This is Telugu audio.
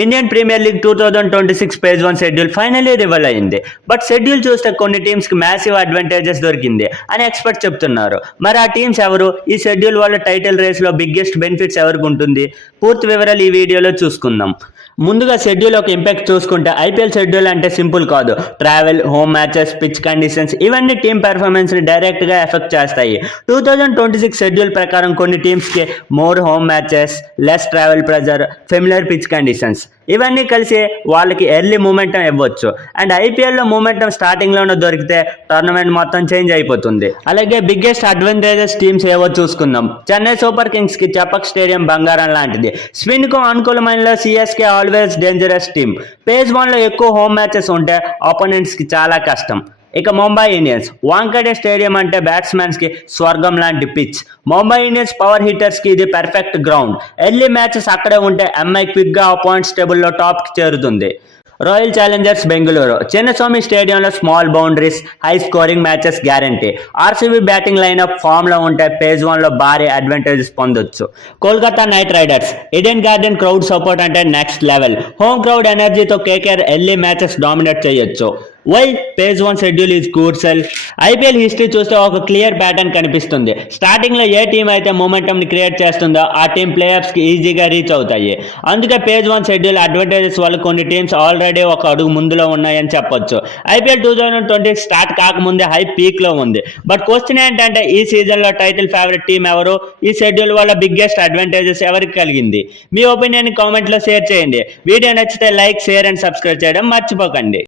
Indian premier league 2026 phase 1 schedule finally reveal అయింది. బట్ షెడ్యూల్ చూస్తే కొన్ని టీమ్స్ కి మ్యాసివ్ అడ్వాంటేజెస్ దొరికింది అని ఎక్స్పర్ట్స్ చెప్తున్నారు. మరి ఆ టీమ్స్ ఎవరు? ఈ షెడ్యూల్ వల్ల టైటిల్ రేస్ లో బిగ్గెస్ట్ బెనిఫిట్స్ ఎవరికి ఉంటుంది? పూర్తి వివరాలు ఈ వీడియోలో చూసుకుందాం. ముందుగా షెడ్యూల్ ఒక ఇంపాక్ట్ చూసుకుంటే ఐపీఎల్ షెడ్యూల్ అంటే సింపుల్ కాదు. Travel, home matches, pitch conditions ఇవన్నీ టీమ్ పెర్ఫార్మెన్స్ ని డైరెక్ట్ గా ఎఫెక్ట్ చేస్తాయి. 2026 షెడ్యూల్ ప్రకారం కొన్ని టీమ్స్ కి more home matches, less travel pressure, familiar pitch conditions ఇవన్నీ కలిసి వాళ్ళకి ఎర్లీ మూమెంటం ఇవ్వచ్చు. అండ్ ఐపీఎల్లో మూమెంటం స్టార్టింగ్ లోనే దొరికితే టోర్నమెంట్ మొత్తం చేంజ్ అయిపోతుంది. అలాగే బిగ్గెస్ట్ అడ్వాంటేజెస్ టీమ్స్ ఏవో చూసుకుందాం. చెన్నై సూపర్ కింగ్స్ కి చపక్ స్టేడియం బంగారం లాంటిది. స్పిన్ కు అనుకూలమైన CSK always dangerous team. Page 1 లో ఎక్కువ హోమ్ మ్యాచెస్ ఉంటే ఆపోనెంట్స్ కి చాలా కష్టం. ఇక ముంబై ఇండియన్స్ వాంకడే స్టేడియం అంటే బ్యాట్స్మెన్స్ కి స్వర్గం లాంటి pitch. Mumbai Indians power hitters కి ఇది పర్ఫెక్ట్ గ్రౌండ్. ఎర్లీ మ్యాచెస్ అక్కడే ఉంటే ఎంఐ క్విక్ గా పాయింట్స్ టేబుల్లో టాప్ కి చేరుతుంది. రాయల్ ఛాలెంజర్స్ బెంగళూరు చిన్నస్వామి స్టేడియంలో small boundaries, high scoring matches guarantee. RCB batting lineup form లో ఉంటే పేజ్ 1 లో భారీ అడ్వాంటేజెస్ పొందొచ్చు. Kolkata Knight Riders Eden Garden crowd support అంటే నెక్స్ట్ లెవెల్. హోమ్ క్రౌడ్ ఎనర్జీతో కేకేఆర్ ఎర్లీ మ్యాచెస్ డామినేట్ చేయొచ్చు. Why phase 1 schedule is crucial? IPL history చూస్తే ఒక క్లియర్ ప్యాటర్న్ కనిపిస్తుంది. స్టార్టింగ్ లో ఏ టీం అయితే మూమెంటం ని క్రియేట్ చేస్తుందో ఆ టీం ప్లేఆఫ్స్ కి ఈజీగా రీచ్ అవుతాయి. అందుకే పేజ్ 1 షెడ్యూల్ అడ్వాంటేజెస్ వల్ల కొన్ని టీమ్స్ ఆల్రెడీ ఒక అడుగు ముందులో ఉన్నాయని చెప్పొచ్చు. ఐపీఎల్ 2020 స్టార్ట్ కాకముందే హై పీక్ లో ఉంది. బట్ క్వశ్చన్ ఏంటంటే ఈ సీజన్ లో టైటిల్ ఫేవరెట్ టీం ఎవరు? ఈ షెడ్యూల్ వల్ల బిగ్గెస్ట్ అడ్వాంటేజెస్ ఎవరికి కలిగింది? మీ ఒపీనియన్ కామెంట్ లో షేర్ చేయండి. వీడియో నచ్చితే లైక్, షేర్ అండ్ సబ్స్క్రైబ్ చేయడం మర్చిపోకండి.